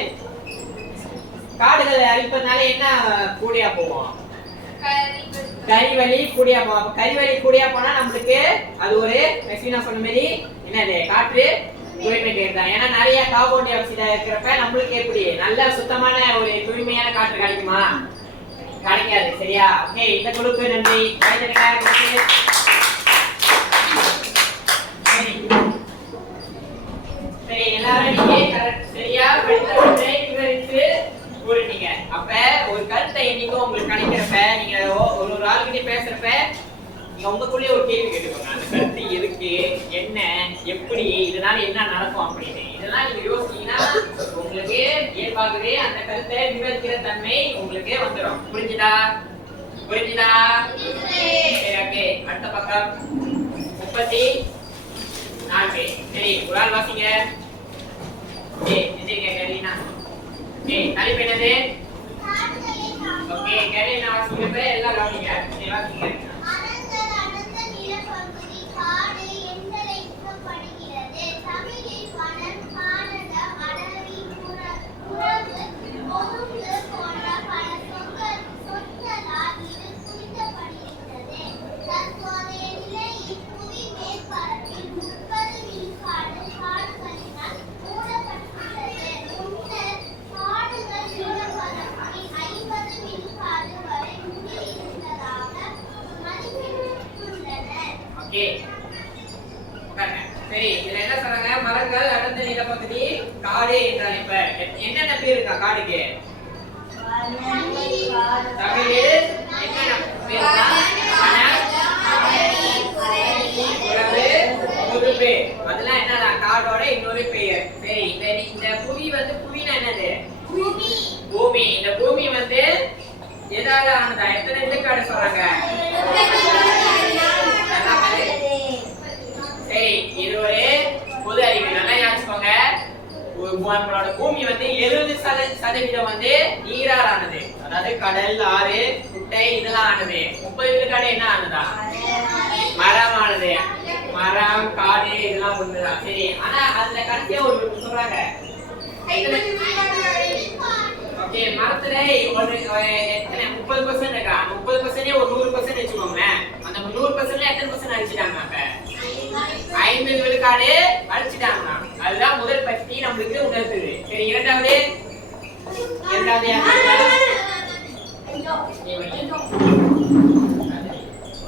காடுகளை அழிப்பதனால என்ன கூடியா போவோம்? கரிவலி கூடியா போவோம். கரிவலி கூடியா போனா நம்மளுக்கு அது ஒரு மெஸ்ஸினா சொன்ன மாதிரி என்னது? காற்று தூய்மைகேடு தான். ஏன்னா நிறைய கார்பன் டை ஆக்சைடு இருக்கிறப்ப நம்மளுக்கு எப்படி நல்ல சுத்தமான ஒரு தூய்மையான காற்று கிடைக்குமா? கிடைக்காது. சரியா? ஓகே, இந்த குழுக்கு நன்றி. சரி, எல்லாரும் நீங்க சரியா படித்தவற்றை விவரித்து கூறுனீங்க. அப்ப ஒரு கருத்தை என்னைக்கும் உங்களுக்கு கிடைக்கிறப்ப நீங்க ஒரு ஆளுகிட்ட பேசுறப்ப நீங்க உங்களுக்குள்ளே ஒரு கேள்வி கேட்டுக்கோங்க. அந்த கருத்து எதுக்கு, என்ன, எப்படி, இதனால என்ன நடக்கும் அப்படின்னு. இதெல்லாம் நீங்க யோசிச்சீங்கன்னா உங்களுக்கு இயல்பாகவே அந்த கருத்தை விவரிக்கிற தன்மை உங்களுக்கு வந்துடும். புரிஞ்சுதா? புரிஞ்சுதா? ஓகே, அடுத்த பக்கம் 34. சரி, ஒரு ஆள் வாசிங்க. எந்திரிங்க கேரளினா. தலைப்பு என்னது? ஓகே, கேரளினா வாசிக்கிறப்ப எல்லாம் கவனிங்க. வாசிங்க. சரி, இதுல என்ன சொல்றாங்க? மரங்கள் அடர்ந்த நிலப்பகுதி காடு என்றால் இப்ப என்னென்ன பேர் இருக்கா காடுக்கு? தமிழில் என்னென்ன பேர் இருக்கா? புதுப்பே. அதெல்லாம் என்னடா? காடோட இன்னொரு பெயர். சரி, இந்த புவி வந்து புவினா என்னது? பூமி. இந்த பூமி வந்து எதால ஆனதா? எத்தனை விழுக்காடு சொல்றாங்க? சரி, இது ஒரு பொது அறிவு. நல்லா ஞாபகம். நம்மளோட பூமி வந்து 70% வந்து நீரால் ஆனது. அதாவது கடல், ஆறு, குட்டை இதெல்லாம் ஆனது. 30 விழுக்காடு என்ன ஆனதா? மரம் ஆனது. மரம், காடு இதெல்லாம் ஒண்ணுதான். சரி, ஆனா அதுல கடைசியா ஒரு சொல்றாங்க. ஓகே, மரத்துல ஒரு எத்தனை 30% இருக்கா? 30% ஒரு 100% வச்சுக்கோங்களேன். அந்த 100%ல எத்தனை % அழிச்சிட்டாங்க? அப்ப 50 விழுக்காடு அழிச்சிட்டாங்க. அதுதான் முதல் பத்தி நம்மளுக்கு உணர்த்துது. சரி, இரண்டாவது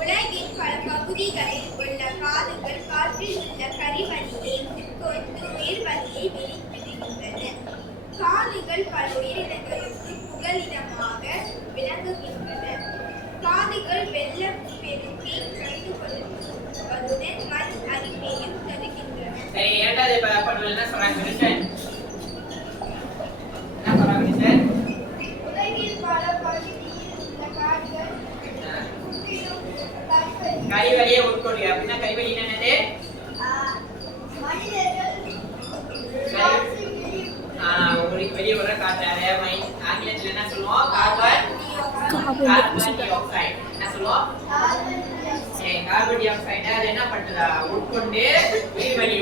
உலகின் பல பகுதிகளில் உள்ள காடுகள் காற்றில் உள்ள கரிமணியை உட்கொண்டு உயிர்வளியை வெளியிடுகின்றன. காடுகள் பல உயிரினங்களுக்கு புகலிடமாக விளங்குகின்றன. காடுகள் வெள்ளப்பெருக்கை கட்டுப்படுத்துவதுடன் மண் அரிப்பையும் தடுக்கின்றன. சரி, இரண்டாவது பண்ணுவது என்ன சொல்றாங்க மிஸ்டர்? என்ன சொல்றாங்க மிஸ்டர்? உலகில் பல பகுதியில் உள்ள காடுகள் கரிவலியை உட்கொள்ளுங்க. அப்படின்னா கரிவலி என்னது? உங்களுக்கு வெளியே வர காற்று. ஆங்கிலத்தில் என்ன சொல்லுவோம்? Carbon di oxide. என்ன சொல்லுவோம்? Carbon di oxide. அது என்ன பண்ணுதா? உட்கொண்டு உயிர்வலி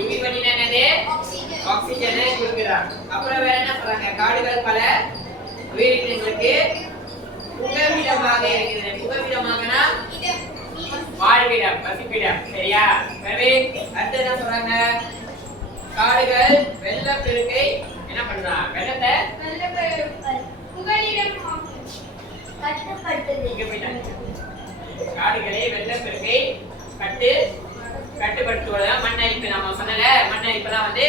என்னது? ஆக்சிஜனை கொடுக்குறாங்க. அப்புறம் வேற என்ன சொல்றாங்க? காடுகள் பல உயிரினங்களுக்கு புகலிடமாக இருக்கிறது. புகலிடமாகனா வாழ்விடம், வசிப்பிடம். சரியா? எனவே அடுத்து என்ன சொல்றாங்க? காடுகள் வெள்ளப்பெருக்கை என்ன பண்றா? வெள்ளத்தை காடுகளை வெள்ளப்பெருக்கை கட்டுப்படுத்துவது மண்ணரிப்பு. நம்ம சொன்னல மண்ணரிப்பு தான் வந்து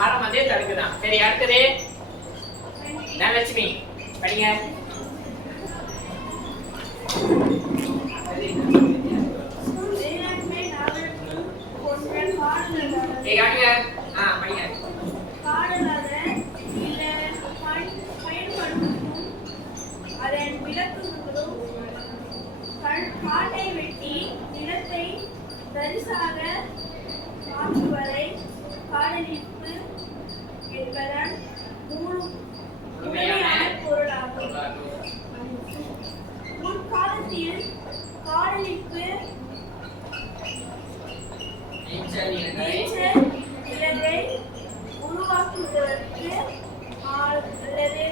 மரம் வந்து தடுக்குதான். சரி, அடுத்தது தனலட்சுமி படிங்க. படிங்க. அதன் விளக்குகளும் காட்டை வெட்டி நிலத்தை தரிசாக மாற்றுவதை காடழிப்பு என்பதன் முழுமையான பொருளாகும். முற்காலத்தில் காடழிப்பு நீச்சல் நிலத்தை உருவாக்குவதற்கு அல்லது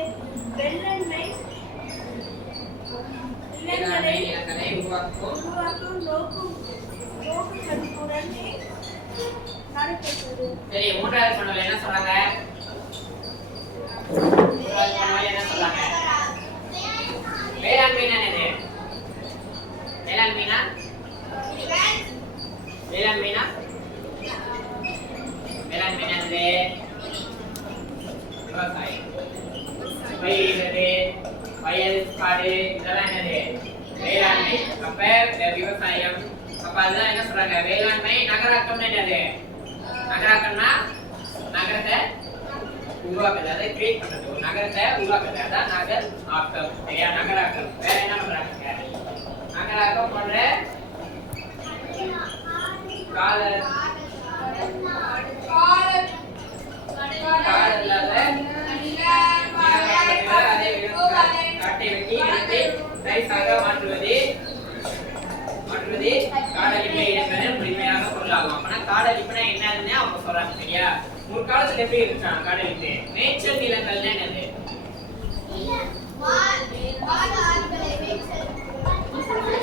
வெள்ளன்மை நிலங்களை உருவாக்கும் நோக்கத்துடன் நடைபெற்றது. சரி, மூன்றாவது சொன்னவங்க என்ன சொல்றாங்க? என்ன சொல்றாங்க? வேளாண்மைனா என்னது? வேளாண்மைனா வேளாண்மைனா வேளாண்மைனா என்னது? விவசாயம். பயிரிடுறது, வயல் காடு, இதெல்லாம் என்னது? வேளாண்மை. அப்ப விவசாயம். அப்ப அதுதான் என்ன சொல்றாங்க? வேளாண்மை. நகராக்கம்னா என்னது? நகராக்கம்னா நகரத்தை உருவாக்குறது, அதை கிரியேட் பண்றது. ஒரு நகரத்தை உருவாக்குறது, அதான் நகர் ஆக்கம். சரியா? நகராக்கம். வேற என்ன பண்றாங்க? நகராக்கம் பண்ற கால காட்டை வெட்டி நிலத்தை தரிசாக மாற்றுவது காடழிப்பு என்பது முழுமையாக பொருளாகும். அப்பனா காடழிப்புனா என்னதுன்னு அவங்க சொல்றாங்க. சரியா? முற்காலத்துல எப்படி இருக்காங்க காடழிப்பு? மேய்ச்சல் நிலங்கள்னா என்னது?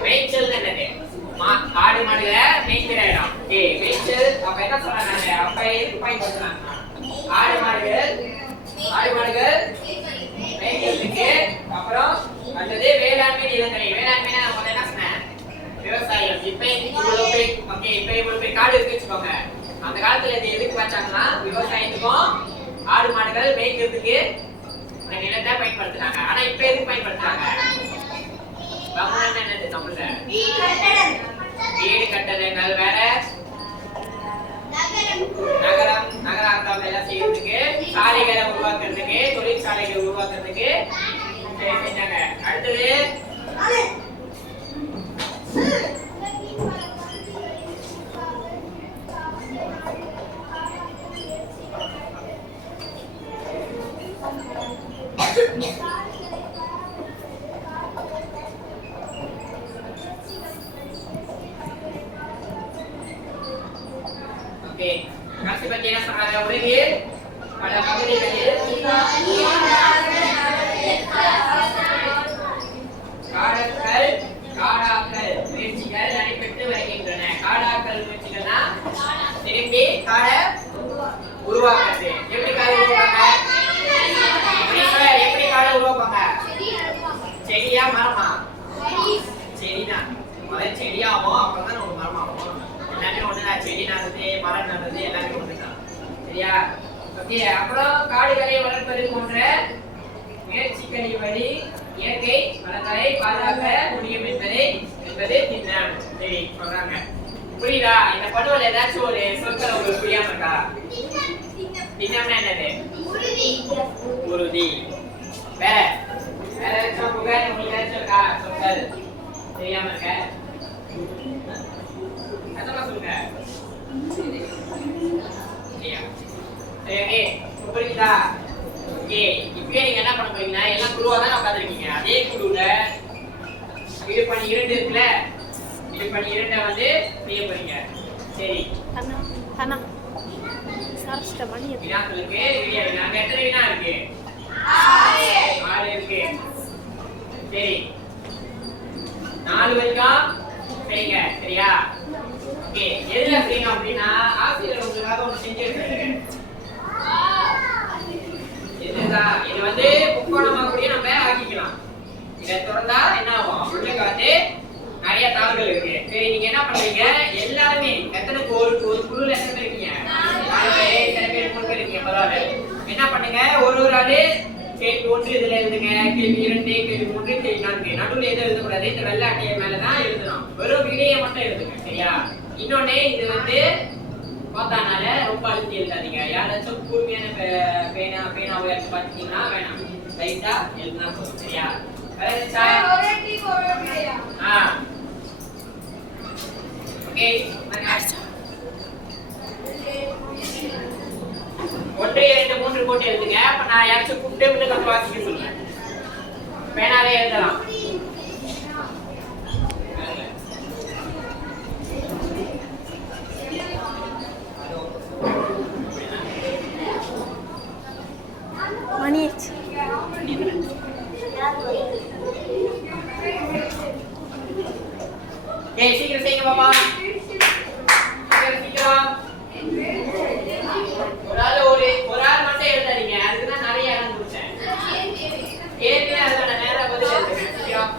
மேய்ச்சல் என்னது? ஆடு மாடுகளை மேய்க்கிற இடம். மேய்ச்சல். அப்ப என்ன சொல்றாங்க? அப்ப எதுக்கு பயன்படுத்துறாங்க? ஆடு மாடுகள் மேய்க்கிறதுக்கு, அப்புறம் அல்லது வேளாண்மை நிலங்களை. வேளாண்மைனா நம்ம என்ன சொன்னேன்? விவசாயம். இப்ப இவ்வளவு பேர் காடு இருக்கு வச்சுக்கோங்க. அந்த காலத்துல இது எதுக்கு வச்சாங்கன்னா விவசாயத்துக்கும் ஆடு மாடுகள் மேய்க்கிறதுக்கு அந்த நிலத்தை பயன்படுத்துறாங்க. ஆனா இப்ப எதுக்கு பயன்படுத்துறாங்க? என்னது? தமிழ்ல வீடு கட்டடங்கள். வேற நகராக்கம் எல்லாம் செய்யறதுக்கு, சாலைகளை உருவாக்குறதுக்கு, தொழிற்சாலைகளை உருவாக்குறதுக்கு செஞ்சாங்க. அடுத்தது காசி பத்தி என்ன சொல்றாங்க? உலகில் பல பகுதிகளில் காடாக்கல் முயற்சிகள் நடைபெற்று வருகின்றன. காடாக்கல் முயற்சிகள்னா திரும்பி காடை உருவாக்குறது. எப்படி காடை உருவாக்குவாங்க? எப்படி காடை உருவாக்குவாங்க? செடியா மரமா? செடிதான். முதல்ல செடியாகும், அப்புறம் ஒரு மரமாகும். எல்லாமே ஒண்ணுதான். செடி நடுறது, மரம் நடுறது எல்லாமே ஒண்ணுதான். சரியா? ஓகே. அப்புறம் காடுகளை வளர்ப்பது போன்ற முயற்சிகளின் வழி இயற்கை வளங்களை பாதுகாக்க முடியும் என்பது திண்ணம். சரி, சொல்றாங்க. புரியுதா? இந்த படுவல் ஏதாச்சும் ஒரு சொற்கள் உங்களுக்கு புரியாம இருக்கா? திண்ணம்னா என்னது? உறுதி. வேற ஏதாச்சும் உங்களுக்கு ஏதாச்சும் இருக்கா சொற்கள் தெரியாம இருக்க? சொல்லுங்க. புரியுதா? இப்பயே நீங்க என்ன பண்ண போறீங்கன்னா எல்லாம் குழுவா தான் உட்காந்துருக்கீங்க. அதே குழுல இடுப்பணி 2 இருக்குல்ல, இடுப்பணி 2 வந்து செய்ய போறீங்க. சரி, வினாக்களுக்கு ரெடியா இருக்கு. அங்க எத்தனை வினா இருக்கு? 6 இருக்கு. சரி, 4 வரைக்கும் சரிங்க. சரியா? ஓகே. எதுல செய்யணும் அப்படின்னா ஆசிரியர் உங்களுக்காக ஒன்று செஞ்சு வச்சிருக்கேன். இதுதான். இது வந்து முக்கோணமா கூட நம்ம ஆக்கிக்கலாம். இதை திறந்தா என்ன ஆகும்? உங்களுக்கு வந்து நிறைய தாள்கள் இருக்கு. சரி, நீங்க என்ன பண்றீங்க? எல்லாருமே எத்தனை பரவாயில்ல. என்ன பண்ணுங்க, ஒரு ஒரு ஆளு கேள்வி 1 இதுல எழுதுங்க, கேள்வி 2, கேள்வி 3, கேள்வி 4. நடுவுல எதுவும் எழுதக்கூடாது. இந்த வெள்ளை அட்டையை மேலதான் எழுதணும். வெறும் விடையை மட்டும் எழுதுங்க, சரியா? இன்னொன்னு, இது வந்து பார்த்தானால ரொம்ப அழுத்தி எழுதாதீங்க. யாராச்சும் கூர்மையான பேனாவை எடுத்து பார்த்தீங்கன்னா வேணாம், லைட்டா எழுதுனா போதும், சரியா? ஓகே, 1, 2, 3 போட்டு எழுதுங்க. அப்ப நான் யாராச்சும் கூப்பிட்டு விட்டு கொஞ்சம் வாசிக்க சொல்லுங்க. பேனாலே எழுதலாம். மணிச் ஏய், சீக்கிரம் செய்யுங்க பாப்பா. சீக்கிரம். ஒரு ஆள் மட்டும் எழுதாதீங்க. அதுக்கு தான் நிறைய இடம் கொடுத்தேன். ஏற்கனவே அதுக்கான நேரம் பதில் எழுதுங்க. சீக்கிரம்.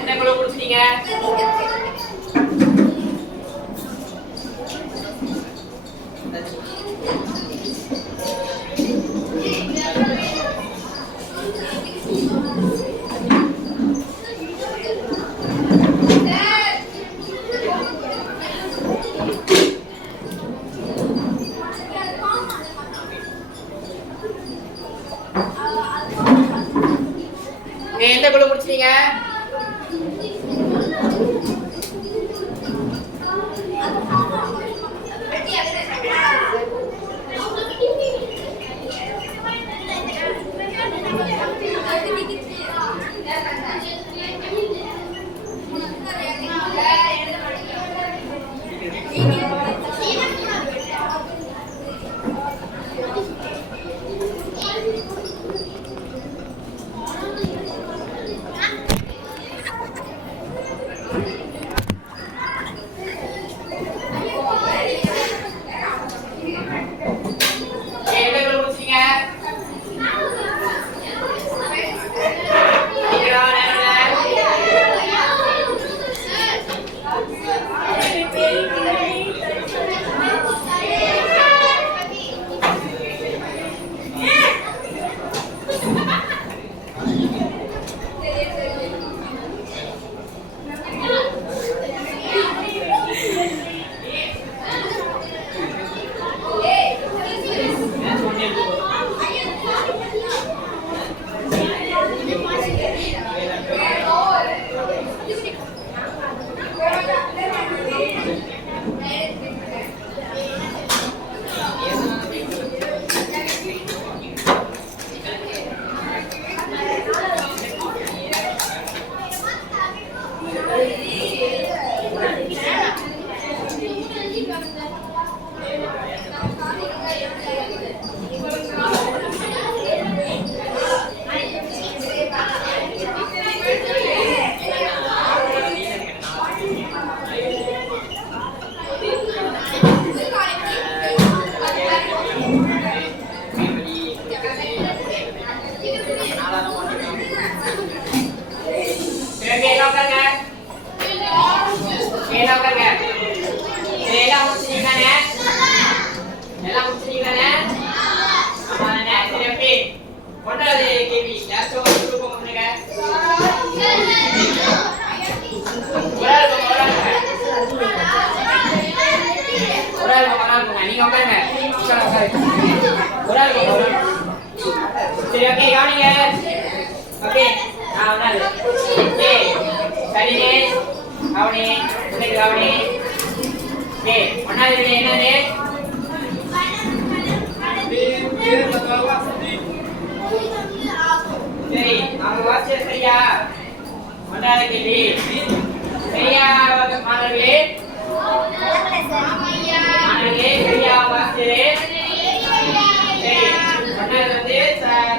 என்ன குழு குடிச்சிட்டீங்க? எந்த குழு முடிச்சிட்டீங்க? எல்லாம் முடிச்சிட்டீங்களானே? எல்லாம் முடிச்சிட்டீங்களானே? ஆமாண்ணே. சரி ஓகே. ஒன்றாவது கேள்வி யாராச்சும் ஒரு குரூப் பண்ணுங்க. ஒரு ஆள் நீங்க உட்காருங்க. ஒரு ஆள் சரி ஓகே கவனிங்க. ஓகே நான் ஒன்றாவது. ஓகே சரினே கவனி இன்னைக்கு கவனி. ஓகே ஒன்றாவது என்னது? சரி அவங்க வாசிய சரியா? ஒன்றாவது கேள்வி சரியா மாணவர்களே? மாணவர்களே சரியா வாசிய? சரி ஒன்றாவது வந்து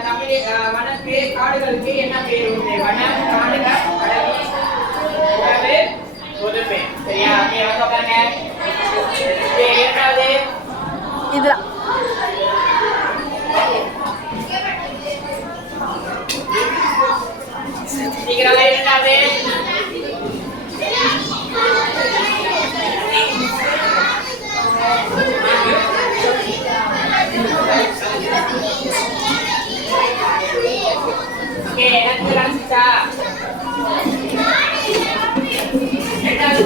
தமிழ் வனக்கு காடுகளுக்கு என்ன பேர் உண்டு? வனம், காடுகள், அடவி, உறவு, பொதுமை. சரியா? ஓகே வந்து உட்காருங்க. இரண்டாவது இதுதான் சீக்கிரம் இரண்டாவது ஓகே எனக்கு காமிச்சா ரெண்டாவது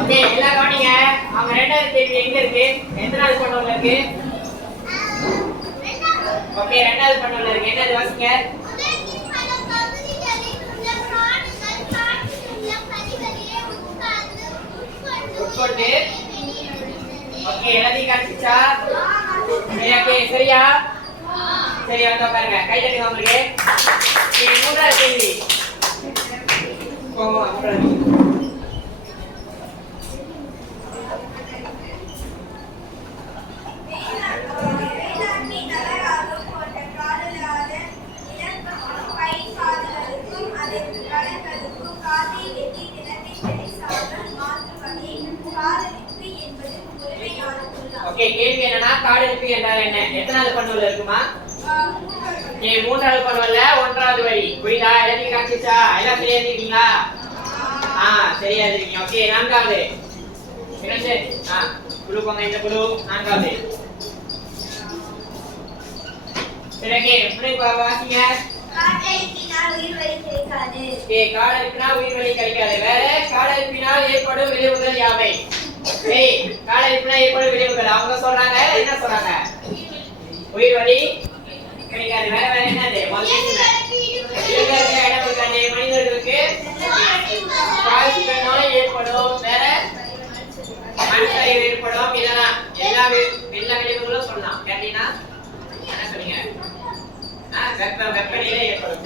ஓகே எல்லாம் கவனிங்க. அவங்க ரெண்டாவது கேள்வி எங்க இருக்கு? எத்தனாவது பண்ணல இருக்கு? ஓகே ரெண்டாவது பண்ணல இருக்கு. என்னது வாசிங்க? உட்கொண்டு. ஓகே எல்லாத்தையும் காமிச்சா? சரி ஓகே சரியா? சரி வந்து உட்காருங்க. கை தட்டுங்க உங்களுக்கு. மூன்றாவது கேள்வி ஓகே கேள்வி என்னன்னா காடழிப்பு என்றால் என்ன? எத்தனாவது பண்ணுவல இருக்குமா? மூன்றாவது பண்ணுவல ஒன்றாவது வரி. புரியுதா? எல்லாத்தையும் காமிச்சா? எல்லாம் சரியா இருக்கீங்களா? சரியா இருக்கீங்க. ஓகே நான்காவது என்னது? குழு போங்க. இந்த குழு நான்காவது. சரி ஓகே முன்னாடி வாசிங்க. காடழிப்பினால் உயிர் வலி கிடைக்காது. காடழிப்பினால் உயிர் வலி கிடைக்காது. வேற காடழிப்பினால் ஏற்படும் விளைவுகள் யாவை? காடழிப்பினால் ஏற்படும் விளைவுகள் அவங்க சொல்றாங்க. என்ன சொல்றாங்க? உயிர் வலி கிடைக்காது. வேற வேற என்னது? மனிதர்களுக்கு நோய் ஏற்படும். வேற மனசரிவு ஏற்படும். இதெல்லாம் எல்லா விளைவுகளும் சொல்லலாம். கேட்டீங்கன்னா என்ன சொன்னீங்க? வெப்பநிலை ஏற்படும்.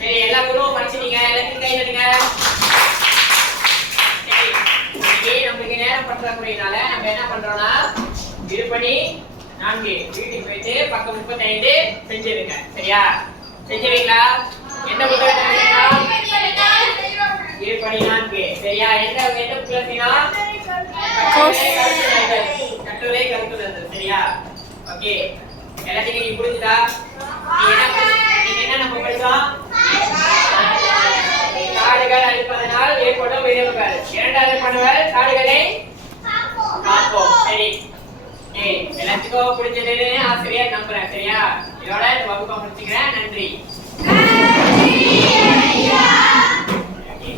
சரி எல்லா குழுவும் படிச்சுட்டீங்க. எல்லாத்தையும் கை தட்டுங்க. சரி நம்மளுக்கு நேரம் பற்றாக்குறையினால நம்ம என்ன பண்றோம்னா இருபடி 4 வீட்டுக்கு போயிட்டு பக்கம் 35 செஞ்சிருங்க. சரியா? செஞ்சுவீங்களா? எந்த புத்தகத்தை இருபடி 4. சரியா? எந்த புத்தகத்தினா கட்டுரை கருத்துறது. சரியா? ஓகே எல்லாத்தையும் நீங்க புரிஞ்சுதா? நீங்க என்ன நம்ம படிச்சோம்? காடுகள் அழிப்பதனால் ஏற்படும் விளைவுகள். இரண்டாவது பண்ணுவல் காடுகளை காப்போம். சரி எல்லாத்துக்கும் புரிஞ்சதுன்னு ஆசிரியர் நம்புறேன். சரியா? இதோட இந்த வகுப்பை முடிச்சுக்கிறேன். நன்றி.